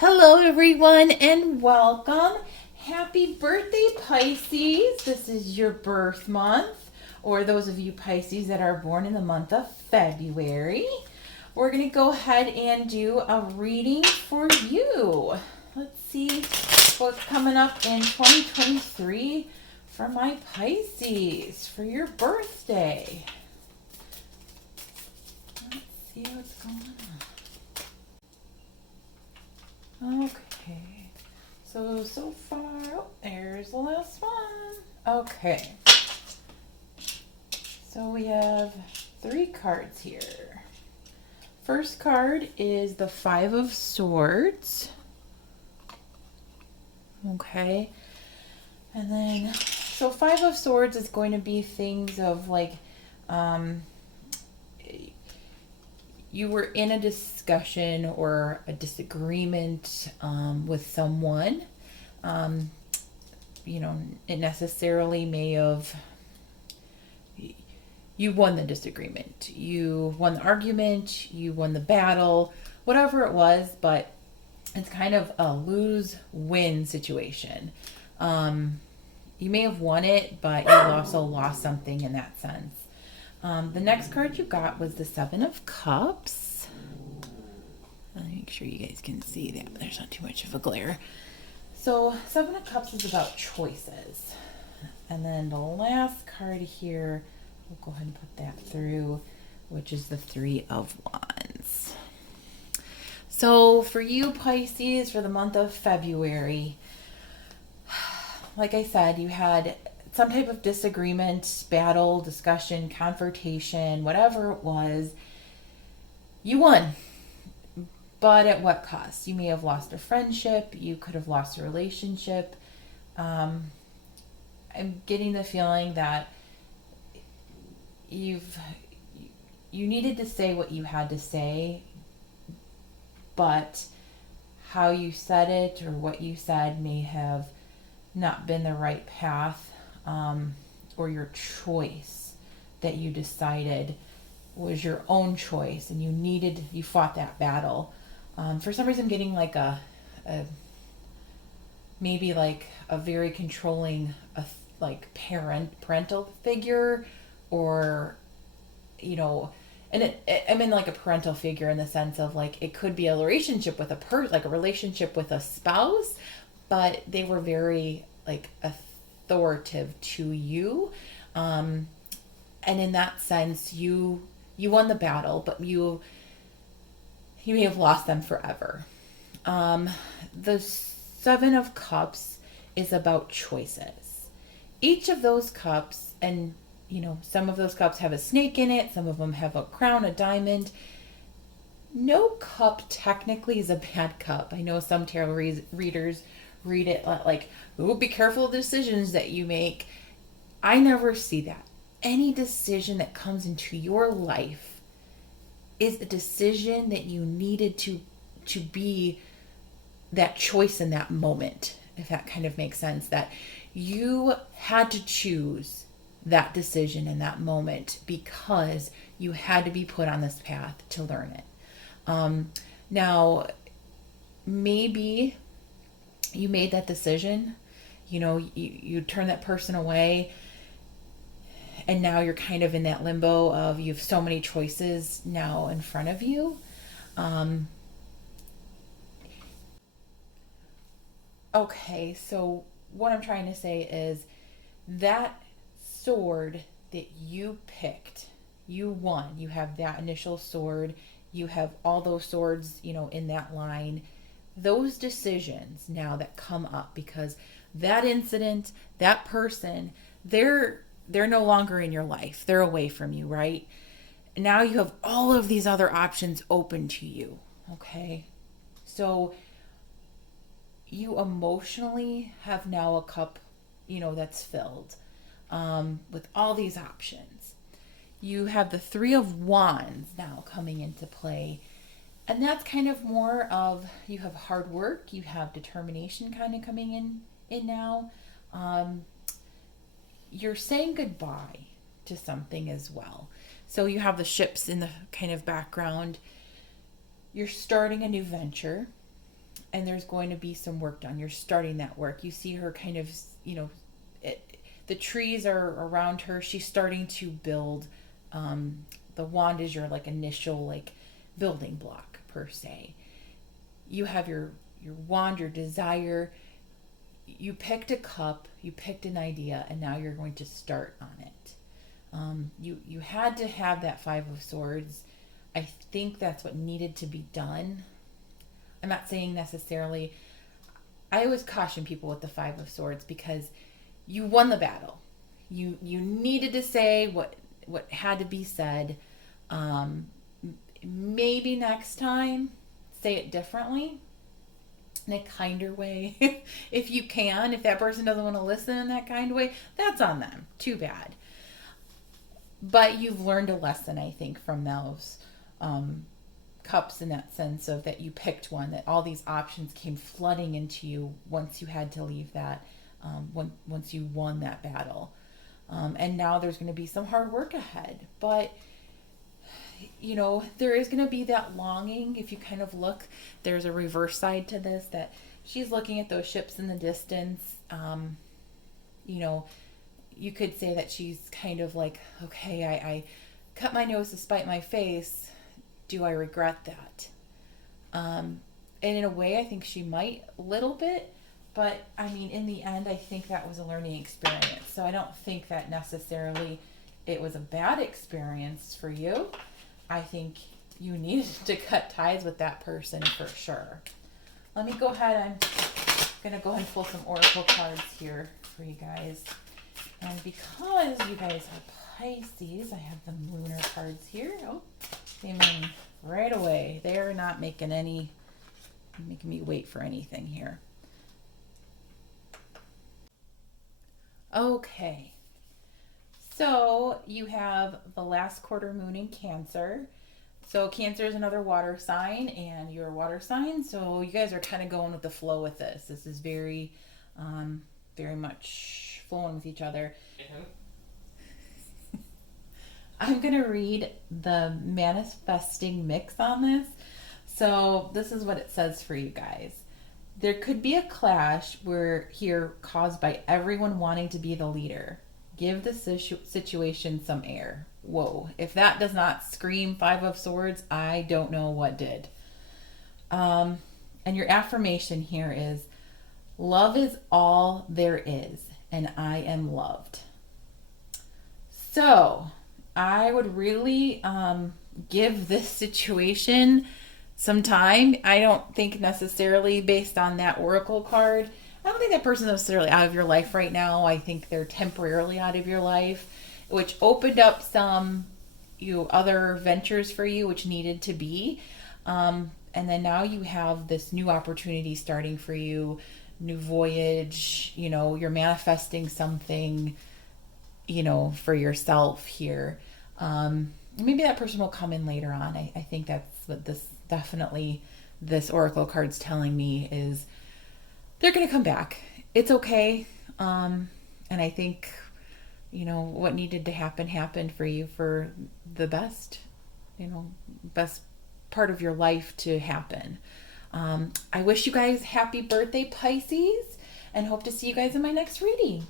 Hello, everyone, and welcome. Happy birthday, Pisces. This is your birth month, or those of you Pisces that are born in the month of February. We're going to go ahead and do a reading for you. Let's see what's coming up in 2023 for my Pisces for your birthday. Let's see what's going on. Okay, so far, there's the last one. Okay, so we have 3 cards here. First card is the 5 of Swords. Okay, and then, so 5 of Swords is going to be things of like, you were in a discussion or a disagreement with someone. It necessarily may have, you won the disagreement, you won the argument, you won the battle, whatever it was, but it's kind of a lose-win situation. You may have won it, but you also lost something in that sense. The next card you got was the 7 of Cups. Let me make sure you guys can see that. There's not too much of a glare. So 7 of Cups is about choices. And then the last card here, we'll go ahead and put that through, which is the 3 of Wands. So for you Pisces, for the month of February, like I said, you had some type of disagreement, battle, discussion, confrontation, whatever it was. You won. But at what cost? You may have lost a friendship. You could have lost a relationship. I'm getting the feeling that you needed to say what you had to say, but how you said it or what you said may have not been the right path, or your choice that you decided was your own choice, and you fought that battle. For some reason, I'm getting like maybe like a very controlling, like parental figure, or and I mean like a parental figure in the sense of like it could be a relationship with like a relationship with a spouse, but they were very like authoritative to you, and in that sense you won the battle, but you may have lost them forever. The 7 of Cups is about choices. Each of those cups, and some of those cups have a snake in it, some of them have a crown, a diamond. No cup technically is a bad cup. I know some tarot readers read it like, "Ooh, be careful of the decisions that you make." I never see that. Any decision that comes into your life is a decision that you needed to be that choice in that moment, if that kind of makes sense, that you had to choose that decision in that moment because you had to be put on this path to learn it. Now, maybe you made that decision, you turn that person away, and now you're kind of in that limbo of you have so many choices now in front of you. Okay, so what I'm trying to say is that sword that you picked, you won. You have that initial sword, you have all those swords, in that line. Those decisions now that come up because that incident, that person, they're no longer in your life. They're away from you, right? Now you have all of these other options open to you, okay? So you emotionally have now a cup, that's filled, with all these options. You have the 3 of Wands now coming into play. And that's kind of more of, you have hard work, you have determination kind of coming in now. You're saying goodbye to something as well. So you have the ships in the kind of background. You're starting a new venture. and there's going to be some work done. You're starting that work. You see her kind of, the trees are around her. She's starting to build. The wand is your like initial like building block per se. You have your wand, your desire. You picked a cup, you picked an idea, and now you're going to start on it. You had to have that Five of Swords. I think that's what needed to be done. I'm not saying necessarily. I always caution people with the Five of Swords because you won the battle. You needed to say what had to be said. Maybe next time say it differently, in a kinder way. If you can. If that person doesn't want to listen in that kind of way, that's on them. Too bad. But you've learned a lesson, I think, from those cups, in that sense of that you picked one, that all these options came flooding into you once you had to leave that, once you won that battle. And now there's going to be some hard work ahead. But, there is going to be that longing. If you kind of look, there's a reverse side to this, that she's looking at those ships in the distance. You could say that she's kind of like, okay, I cut my nose to spite my face. Do I regret that? And in a way, I think she might a little bit. But, in the end, I think that was a learning experience. So I don't think that necessarily it was a bad experience for you. I think you needed to cut ties with that person for sure. Let me go ahead. I'm going to go ahead and pull some oracle cards here for you guys. And because you guys are Pisces, I have the lunar cards here. Oh, came in right away. They're not making me wait for anything here. Okay. So you have the last quarter moon in Cancer. So Cancer is another water sign, and you're a water sign. So you guys are kind of going with the flow with this. This is very, very much flowing with each other. I'm going to read the manifesting mix on this. So this is what it says for you guys. There could be a clash here caused by everyone wanting to be the leader. Give the situation some air. Whoa. If that does not scream Five of Swords, I don't know what did. And your affirmation here is, love is all there is, and I am loved. So I would really give this situation some time. I don't think necessarily based on that oracle card, I don't think that person's necessarily out of your life right now. I think they're temporarily out of your life, which opened up some other ventures for you, which needed to be. And then now you have this new opportunity starting for you, new voyage, you're manifesting something, for yourself here. Maybe that person will come in later on. I think that's what this oracle card's telling me is they're going to come back. It's okay. And I think, what needed to happen happened for you for the best, best part of your life to happen. I wish you guys happy birthday, Pisces, and hope to see you guys in my next reading.